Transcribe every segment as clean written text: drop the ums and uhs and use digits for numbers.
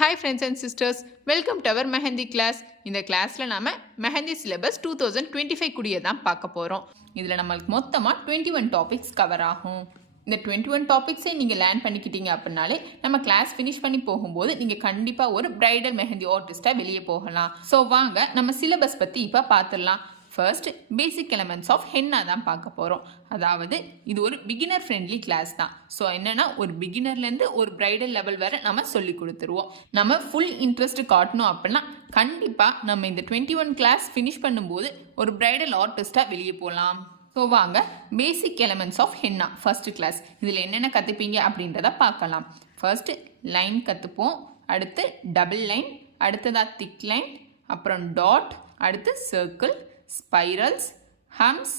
Hi friends and sisters, welcome to our Mehendi class. இந்த கிளாஸ்ல நாம மெஹந்தி சிலபஸ் 2025 கூடிய தான் பார்க்க போறோம். இதுல நம்மளுக்கு மொத்தமா 21 டாபிக்ஸ் கவர் ஆகும். இந்த 21 டாபிக்ஸை நீங்க லேர்ன் பண்ணிக்கிட்டீங்க அப்படின்னாலே நம்ம கிளாஸ் ஃபினிஷ் பண்ணி போகும்போது நீங்க கண்டிப்பா ஒரு பிரைடல் மெஹந்தி ஆர்டிஸ்டா வெளியே போகலாம். ஸோ வாங்க நம்ம சிலபஸ் பத்தி இப்ப பார்த்துடலாம். First basic elements of henna தான் பார்க்க போகிறோம். அதாவது இது ஒரு பிகினர் ஃப்ரெண்ட்லி கிளாஸ் தான். ஸோ என்னன்னா ஒரு பிகினர்லேருந்து ஒரு பிரைடல் லெவல் வரை நம்ம சொல்லி கொடுத்துருவோம். நம்ம ஃபுல் இன்ட்ரெஸ்ட் காட்டணும் அப்படின்னா கண்டிப்பாக நம்ம இந்த 21 கிளாஸ் ஃபினிஷ் பண்ணும்போது ஒரு பிரைடல் ஆர்டிஸ்டாக வெளியே போகலாம். ஸோ வாங்க basic elements of henna first class இதில் என்னென்ன கற்றுப்பீங்க அப்படின்றத பார்க்கலாம். ஃபர்ஸ்ட் லைன் கற்றுப்போம், அடுத்து டபுள் லைன், அடுத்ததாக திக் லைன், அப்புறம் டாட், அடுத்து சர்க்கிள், ஸ்பைரல்ஸ், ஹம்ஸ்,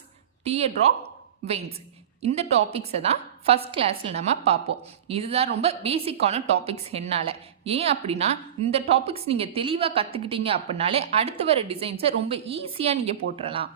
டியர்ட்ராப், வெயின்ஸ். இந்த டாபிக்ஸை தான் ஃபஸ்ட் கிளாஸில் நம்ம பார்ப்போம். இதுதான் ரொம்ப பேசிக்கான டாபிக்ஸ் என்னால். ஏன் அப்படின்னா இந்த டாபிக்ஸ் நீங்கள் தெளிவாக கற்றுக்கிட்டீங்க அப்படின்னாலே அடுத்து வர டிசைன்ஸை ரொம்ப ஈஸியாக நீங்கள் போட்டுடலாம்.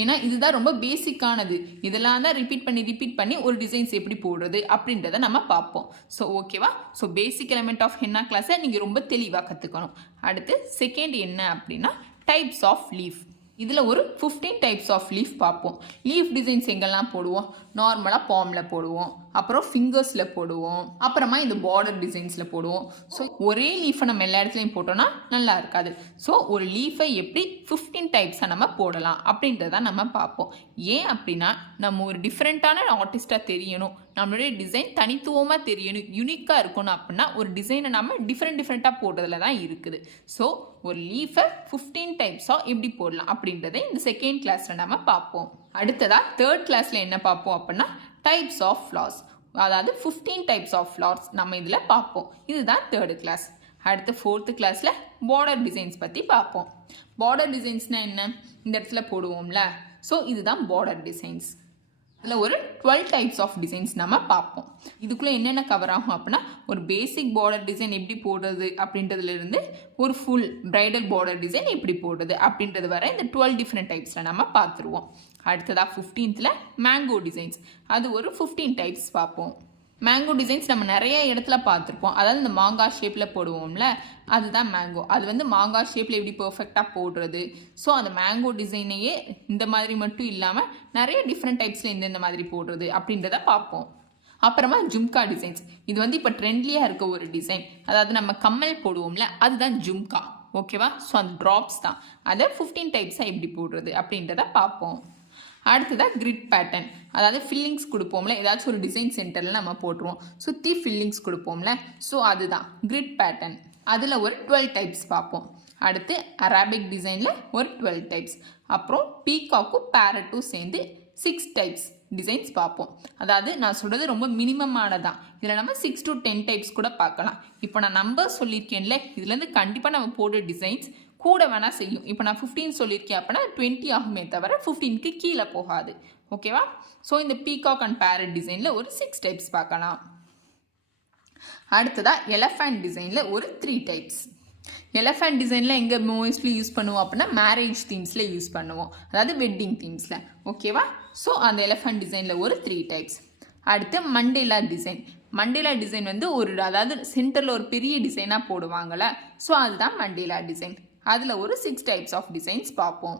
ஏன்னா இதுதான் ரொம்ப பேசிக்கானது. இதெல்லாம் தான் ரிப்பீட் பண்ணி ஒரு டிசைன்ஸ் எப்படி போடுறது அப்படின்றத நம்ம பார்ப்போம். ஸோ ஓகேவா? So basic element of henna கிளாஸை நீங்கள் ரொம்ப தெளிவாக கற்றுக்கணும். அடுத்து செகண்ட் என்ன அப்படின்னா டைப்ஸ் ஆஃப் லீஃப். இதில் ஒரு 15 டைப்ஸ் ஆஃப் லீஃப் பார்ப்போம். லீஃப் டிசைன்ஸ் எங்கெல்லாம் போடுவோம்? நார்மலாக பாமில் போடுவோம், அப்புறம் ஃபிங்கர்ஸில் போடுவோம், அப்புறமா இந்த பார்டர் டிசைன்ஸில் போடுவோம். ஸோ ஒரே லீஃபை நம்ம எல்லா இடத்துலையும் போட்டோம்னா நல்லா இருக்காது. ஸோ ஒரு லீஃபை எப்படி 15 டைப்ஸாக நம்ம போடலாம் அப்படின்றத நம்ம பார்ப்போம். ஏன் அப்படின்னா நம்ம ஒரு டிஃப்ரெண்ட்டான ஆர்டிஸ்டாக தெரியணும், நம்மளுடைய டிசைன் தனித்துவமாக தெரியணும், யூனிக்காக இருக்கணும் அப்படின்னா ஒரு டிசைனை நம்ம டிஃப்ரெண்ட்டாக போடுறதுல தான் இருக்குது. ஸோ ஒரு லீஃபை 15 டைப்ஸாக எப்படி போடலாம் அப்படின்றத இந்த செகண்ட் கிளாஸில் நம்ம பார்ப்போம். அடுத்ததாக தேர்ட் கிளாஸில் என்ன பார்ப்போம் அப்படின்னா டைப்ஸ் ஆஃப் ஃப்ளார்ஸ். அதாவது 15 டைப்ஸ் ஆஃப் ஃப்ளார்ஸ் நம்ம இதில் பார்ப்போம். இதுதான் தேர்டு கிளாஸ். அடுத்து ஃபோர்த்து கிளாஸில் பார்டர் டிசைன்ஸ் பற்றி பார்ப்போம். பார்டர் டிசைன்ஸ்னால் என்ன? இந்த இடத்துல போடுவோம்ல, ஸோ இதுதான் பார்டர் டிசைன்ஸ். இதில் ஒரு 12 டைப்ஸ் ஆஃப் டிசைன்ஸ் நம்ம பார்ப்போம். இதுக்குள்ளே என்னென்ன கவர் ஆகும் அப்படின்னா ஒரு பேசிக் பார்டர் டிசைன் எப்படி போடுறது அப்படின்றதுலேருந்து ஒரு ஃபுல் பிரைடல் பார்டர் டிசைன் எப்படி போடுறது அப்படின்றது வரை இந்த 12 டிஃப்ரெண்ட் டைப்ஸில் நம்ம பார்த்துருவோம். அடுத்ததாக 15th மேங்கோ டிசைன்ஸ். அது ஒரு 15 டைப்ஸ் பார்ப்போம். மேங்கோ டிசைன்ஸ் நம்ம நிறைய இடத்துல பார்த்துருப்போம். அதாவது இந்த மாங்காய் ஷேப்பில் போடுவோம்ல, அதுதான் மேங்கோ. அது வந்து மாங்காய் ஷேப்பில் எப்படி பர்ஃபெக்டாக போடுறது. ஸோ அந்த மேங்கோ டிசைனையே இந்த மாதிரி மட்டும் இல்லாமல் நிறைய டிஃப்ரெண்ட் டைப்ஸில் இந்த மாதிரி போடுறது அப்படின்றத பார்ப்போம். அப்புறமா ஜும்கா டிசைன்ஸ். இது வந்து இப்போ ட்ரெண்ட்லியாக இருக்க ஒரு டிசைன். அதாவது நம்ம கம்மல் போடுவோம்ல, அதுதான் ஜும்கா. ஓகேவா? ஸோ அந்த ட்ராப்ஸ் தான். அதை 15 டைப்ஸாக எப்படி போடுறது அப்படின்றத பார்ப்போம். அடுத்ததாக கிரிட் பேட்டர்ன். அதாவது ஃபில்லிங்ஸ் கொடுப்போம்ல, ஏதாச்சும் ஒரு டிசைன் சென்டரில் நம்ம போட்டுருவோம், சுற்றி ஃபில்லிங்ஸ் கொடுப்போம்ல, ஸோ அதுதான் கிரிட் பேட்டர்ன். அதில் ஒரு 12 டைப்ஸ் பார்ப்போம். அடுத்து அரபிக் டிசைனில் ஒரு 12 டைப்ஸ். அப்புறம் பீகாக்கும் பேரட்டும் சேர்ந்து 6 டைப்ஸ் டிசைன்ஸ் பார்ப்போம். அதாவது நான் சொல்கிறது ரொம்ப மினிமமானதான். இதில் நம்ம 6 to 10 டைப்ஸ் கூட பார்க்கலாம். இப்போ நான் நம்பர் சொல்லியிருக்கேன்ல, இதுலேருந்து கண்டிப்பாக நம்ம போடுற டிசைன்ஸ் கூட வேணால் செய்யும். இப்போ நான் 15 சொல்லியிருக்கேன் அப்படின்னா 20 ஆகுமே தவிர 15க்கு கீழே போகாது. ஓகேவா? ஸோ இந்த பீகாக் அண்ட் பேரட் டிசைனில் ஒரு 6 டைப்ஸ் பார்க்கலாம். அடுத்ததாக எலஃபண்ட் டிசைனில் ஒரு 3 டைப்ஸ். எலஃபண்ட் டிசைனில் எங்கே மோஸ்ட்லி யூஸ் பண்ணுவோம் அப்படின்னா மேரேஜ் தீம்ஸில் யூஸ் பண்ணுவோம், அதாவது வெட்டிங் தீம்ஸில். ஓகேவா? ஸோ அந்த எலஃபண்ட் டிசைனில் ஒரு 3 டைப்ஸ். அடுத்து மண்டேலா டிசைன். மண்டேலா டிசைன் வந்து அதாவது சென்டரில் ஒரு பெரிய டிசைனாக போடுவாங்கள்ல, ஸோ அதுதான் மண்டேலா டிசைன். அதில் ஒரு 6 டைப்ஸ் ஆஃப் டிசைன்ஸ் பார்ப்போம்.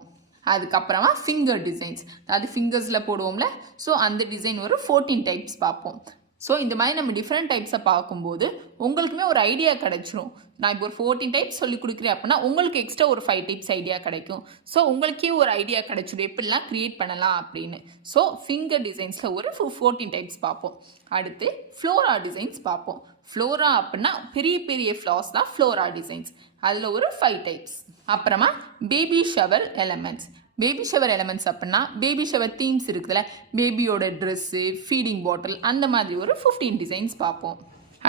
அதுக்கப்புறமா ஃபிங்கர் டிசைன்ஸ். அதாவது ஃபிங்கர்ஸில் போடுவோம்ல, ஸோ அந்த டிசைன் ஒரு 14 டைப்ஸ் பார்ப்போம். ஸோ இந்த மாதிரி நம்ம டிஃப்ரெண்ட் டைப்ஸை பார்க்கும்போது உங்களுக்குமே ஒரு ஐடியா கிடைச்சிரும். நான் இப்போ ஒரு 14 டைப்ஸ் சொல்லி கொடுக்குறேன் அப்படின்னா உங்களுக்கு எக்ஸ்ட்ரா ஒரு 5 டைப்ஸ் ஐடியா கிடைக்கும். ஸோ உங்களுக்கே ஒரு ஐடியா கிடைச்சிடும் எப்படிலாம் க்ரியேட் பண்ணலாம் அப்படின்னு. ஸோ ஃபிங்கர் டிசைன்ஸில் ஒரு 14 டைப்ஸ் பார்ப்போம். அடுத்து ஃப்ளோரா டிசைன்ஸ் பார்ப்போம். ஃப்ளோரா அப்படின்னா பெரிய பெரிய ஃப்ளார்ஸ் தான் ஃப்ளோரா டிசைன்ஸ். அதில் ஒரு 5 டைப்ஸ். அப்புறமா baby shower elements. Baby shower elements அப்படின்னா பேபி ஷவர் தீம்ஸ் இருக்குதுல்ல, பேபியோட ட்ரெஸ்ஸு, ஃபீடிங் பாட்டில், அந்த மாதிரி ஒரு 15 டிசைன்ஸ் பார்ப்போம்.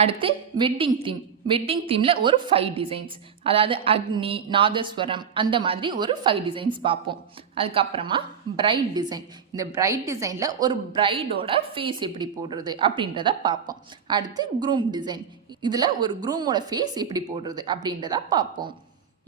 அடுத்து வெட்டிங் தீம். வெட்டிங் தீமில் ஒரு 5 டிசைன்ஸ். அதாவது அக்னி, நாதஸ்வரம், அந்த மாதிரி ஒரு 5 டிசைன்ஸ் பார்ப்போம். அதுக்கப்புறமா பிரைட் டிசைன். இந்த பிரைட் டிசைனில் ஒரு பிரைடோட ஃபேஸ் எப்படி போடுறது அப்படின்றத பார்ப்போம். அடுத்து க்ரூம் டிசைன். இதில் ஒரு க்ரூமோட ஃபேஸ் எப்படி போடுறது அப்படின்றத பார்ப்போம்.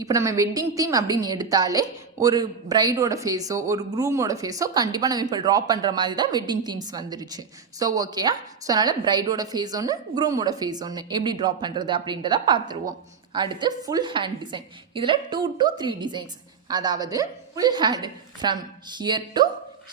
இப்போ நம்ம வெட்டிங் தீம் அப்படின்னு எடுத்தாலே ஒரு பிரைடோட ஃபேஸோ ஒரு க்ரூமோட ஃபேஸோ கண்டிப்பாக நம்ம இப்போ ட்ரா பண்ணுற மாதிரி தான் வெட்டிங் தீம்ஸ் வந்துருச்சு. ஸோ ஓகேயா, ஸோ அதனால் பிரைடோட ஃபேஸ் ஒன்று, க்ரூமோட ஃபேஸ் ஒன்று எப்படி ட்ரா பண்ணுறது அப்படின்றத பார்த்துருவோம். அடுத்து ஃபுல் ஹேண்ட் டிசைன். இதில் 2 to 3 டிசைன்ஸ், அதாவது full hand from here to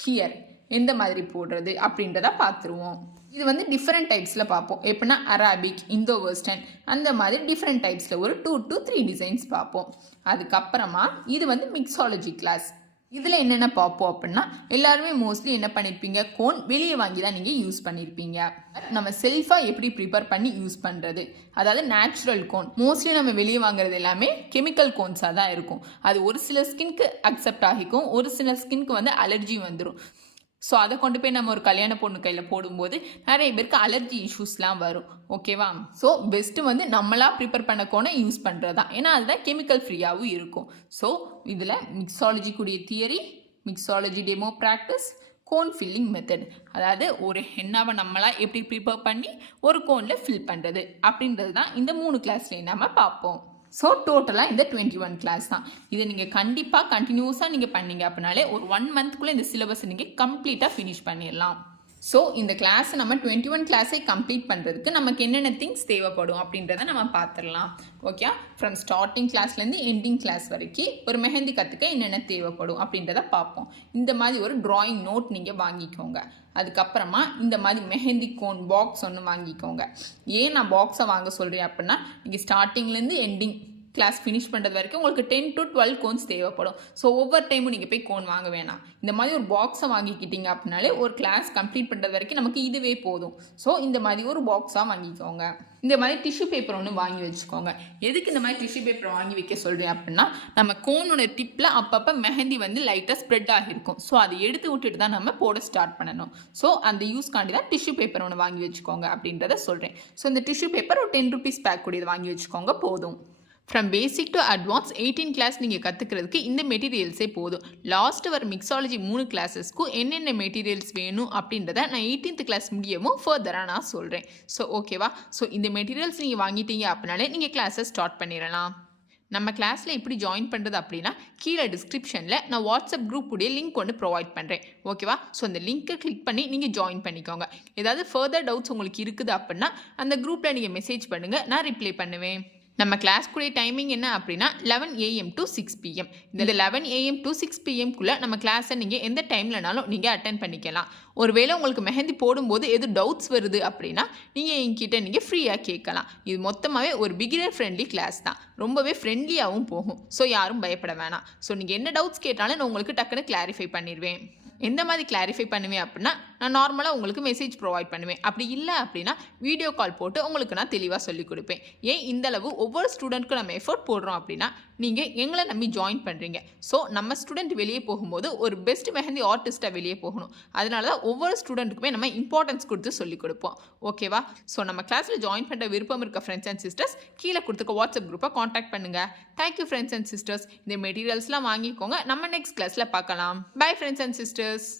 hear எந்த மாதிரி போடுறது அப்படின்றத பார்த்துருவோம். இது வந்து டிஃப்ரெண்ட் டைப்ஸில் பார்ப்போம். எப்படின்னா அரபிக், இந்தோ வெஸ்டர்ன் அந்த மாதிரி டிஃப்ரெண்ட் டைப்ஸில் ஒரு 2 to 3 டிசைன்ஸ் பார்ப்போம். அதுக்கப்புறமா இது வந்து மிக்ஸாலஜி கிளாஸ். இதில் என்னென்ன பார்ப்போம் அப்படின்னா எல்லாருமே மோஸ்ட்லி என்ன பண்ணியிருப்பீங்க, கோன் வெளியே வாங்கி தான் நீங்கள் யூஸ் பண்ணியிருப்பீங்க. நம்ம செல்ஃபாக எப்படி ப்ரிப்பேர் பண்ணி யூஸ் பண்ணுறது, அதாவது நேச்சுரல் கோன். மோஸ்ட்லி நம்ம வெளியே வாங்குறது எல்லாமே கெமிக்கல் கோன்ஸாக தான் இருக்கும். அது ஒரு சில ஸ்கின்க்கு அக்செப்ட் ஆகிக்கும், ஒரு சில ஸ்கின்க்கு வந்து அலர்ஜி வந்துடும். ஸோ அதை கொண்டு போய் நம்ம ஒரு கல்யாண பொண்ணு கையில் போடும்போது நிறைய பேருக்கு அலர்ஜி இஷ்யூஸ்லாம் வரும். ஓகேவா, ஸோ பெஸ்ட்டு வந்து நம்மளாக ப்ரிப்பேர் பண்ண கோனை யூஸ் பண்ணுறது தான். ஏன்னா அதுதான் கெமிக்கல் ஃப்ரீயாகவும் இருக்கும். ஸோ இதில் மிக்ஸாலஜி கூடிய theory, mixology demo practice, cone filling method, அதாவது ஒரு ஹென்னாவை நம்மளாக எப்படி ப்ரிப்பேர் பண்ணி ஒரு கோனில் ஃபில் பண்ணுறது அப்படின்றது தான் இந்த 3 கிளாஸ்லேயும் நம்ம பார்ப்போம். ஸோ டோட்டலாக இந்த 21 கிளாஸ் தான். இதை நீங்கள் கண்டிப்பாக கண்டினியூஸாக நீங்கள் பண்ணீங்க அப்படின்னாலே ஒரு 1 மந்த்க்குள்ளே இந்த சிலபஸை நீங்கள் கம்ப்ளீட்டாக ஃபினிஷ் பண்ணிடலாம். ஸோ இந்த கிளாஸை நம்ம 21 கிளாஸை கம்ப்ளீட் பண்ணுறதுக்கு நமக்கு என்னென்ன திங்ஸ் தேவைப்படும் அப்படின்றத நம்ம பார்த்துடலாம். ஓகே, ஃப்ரம் ஸ்டார்டிங் கிளாஸ்லேருந்து எண்டிங் கிளாஸ் வரைக்கும் ஒரு மெஹந்தி கற்றுக்க என்னென்ன தேவைப்படும் அப்படின்றத பார்ப்போம். இந்த மாதிரி ஒரு ட்ராயிங் நோட் நீங்கள் வாங்கிக்கோங்க. அதுக்கப்புறமா இந்த மாதிரி மெஹந்தி கோன் பாக்ஸ் ஒன்று வாங்கிக்கோங்க. ஏன் நான் பாக்ஸை வாங்க சொல்கிறேன் அப்படின்னா, நீங்கள் ஸ்டார்டிங்லேருந்து எண்டிங் கிளாஸ் ஃபினிஷ் பண்ணுறது வரைக்கும் உங்களுக்கு 10 to 12 கோன்ஸ் தேவைப்படும். ஸோ ஒவ்வொரு டைமும் நீங்கள் போய் கோன் வாங்க வேணாம். இந்த மாதிரி ஒரு பாக்ஸை வாங்கிக்கிட்டீங்க அப்படின்னாலே ஒரு கிளாஸ் கம்ப்ளீட் பண்ணுறது வரைக்கும் நமக்கு இதுவே போதும். ஸோ இந்த மாதிரி ஒரு பாக்ஸாக வாங்கிக்கோங்க. இந்த மாதிரி டிஷ்யூ பேப்பர் ஒன்று வாங்கி வச்சுக்கோங்க. எதுக்கு இந்த மாதிரி டிஷ்யூ பேப்பர் வாங்கி வைக்க சொல்கிறேன் அப்படின்னா, நம்ம கோனோட டிப்பில் அப்பப்போ மெஹந்தி வந்து லைட்டாக ஸ்ப்ரெட் ஆகிருக்கும். ஸோ அதை எடுத்து விட்டுட்டு தான் நம்ம போட ஸ்டார்ட் பண்ணணும். ஸோ அந்த யூஸ்காண்டி தான் டிஷ்யூ பேப்பர் ஒன்று வாங்கி வச்சுக்கோங்க அப்படின்றத சொல்கிறேன். ஸோ இந்த டிஷ்யூ பேப்பர் ஒரு 10 rupees பேக் கூடியது வாங்கி வச்சுக்கோங்க போதும். From basic to advance 18 class நீங்கள் கற்றுக்கிறதுக்கு இந்த மெட்டீரியல்ஸே போதும். லாஸ்ட்டு வர மிக்ஸாலஜி 3 கிளாஸஸ்க்கும் என்னென்ன மெட்டீரியல்ஸ் வேணும் அப்படின்றத நான் 18th கிளாஸ் முடியவும் ஃபர்தராக நான் சொல்கிறேன். ஸோ ஓகேவா, ஸோ இந்த மெட்டீரியல்ஸ் நீங்கள் வாங்கிட்டீங்க அப்படின்னாலே நீங்கள் கிளாஸை ஸ்டார்ட் பண்ணிடலாம். நம்ம கிளாஸில் எப்படி ஜாயின் பண்ணுறது அப்படின்னா, கீழே டிஸ்கிரிப்ஷனில் நான் வாட்ஸ்அப் குரூப் உடைய லிங்க் ஒன்று ப்ரொவைட் பண்ணுறேன். ஓகேவா, ஸோ அந்த லிங்க்கை கிளிக் பண்ணி நீங்கள் ஜாயின் பண்ணிக்கோங்க. ஏதாவது ஃபர்தர் டவுட்ஸ் உங்களுக்கு இருக்குது அப்படின்னா அந்த குரூப்பில் நீங்கள் மெசேஜ் பண்ணுங்கள், நான் ரிப்ளை பண்ணுவேன். நம்ம கிளாஸ் கூடிய டைமிங் என்ன அப்படின்னா 11 AM to 6 PM. இந்த 11 AM to 6 PMக்குள்ளே நம்ம கிளாஸை நீங்கள் எந்த டைம்லனாலும் நீங்கள் அட்டென்ட் பண்ணிக்கலாம். ஒருவேளை உங்களுக்கு மெஹந்தி போடும்போது எது டவுட்ஸ் வருது அப்படின்னா நீங்கள் என்கிட்ட நீங்கள் ஃப்ரீயாக கேட்கலாம். இது மொத்தமாகவே ஒரு பிகினர் ஃப்ரெண்ட்லி கிளாஸ் தான். ரொம்பவே ஃப்ரெண்ட்லியாகவும் போகும். ஸோ யாரும் பயப்பட வேணாம். ஸோ நீங்கள் என்ன டவுட்ஸ் கேட்டாலும் நான் உங்களுக்கு டக்குன்னு கிளாரிஃபை பண்ணிடுவேன். எந்த மாதிரி கிளாரிஃபை பண்ணுவேன் அப்படின்னா, நான் நார்மலாக உங்களுக்கு மெசேஜ் ப்ரொவைட் பண்ணுவேன். அப்படி இல்லை அப்படின்னா வீடியோ கால் போட்டு உங்களுக்கு நான் தெளிவாக சொல்லிக் கொடுப்பேன். ஏன் இந்த அளவு ஒவ்வொரு ஸ்டூடெண்ட்க்கும் நம்ம எஃபோர்ட் போடுறோம் அப்படின்னா, நீங்கள் எங்களை நம்பி ஜாயின் பண்ணுறீங்க. ஸோ நம்ம ஸ்டூடெண்ட் வெளியே போகும்போது ஒரு பெஸ்ட் மெஹந்தி ஆர்டிஸ்ட்டாக வெளியே போகணும். அதனால தான் ஒவ்வொரு ஸ்டூடெண்ட்டுக்குமே நம்ம இம்பார்ட்டன்ஸ் கொடுத்து சொல்லிக் கொடுப்போம். ஓகேவா, ஸோ நம்ம கிளாஸில் ஜாயின் பண்ணுற விருப்பம் இருக்க ஃப்ரெண்ட்ஸ் அண்ட் சிஸ்டர்ஸ் கீழே கொடுத்துக்க வாட்ஸ்அப் குரூப்பை காண்டாக்ட் பண்ணுங்கள். Thank you friends and sisters. இந்த மெட்டீரியல்ஸ்லாம் வாங்கிக்கோங்க. நம்ம நெக்ஸ்ட் கிளாஸில் பார்க்கலாம். Bye friends and sisters.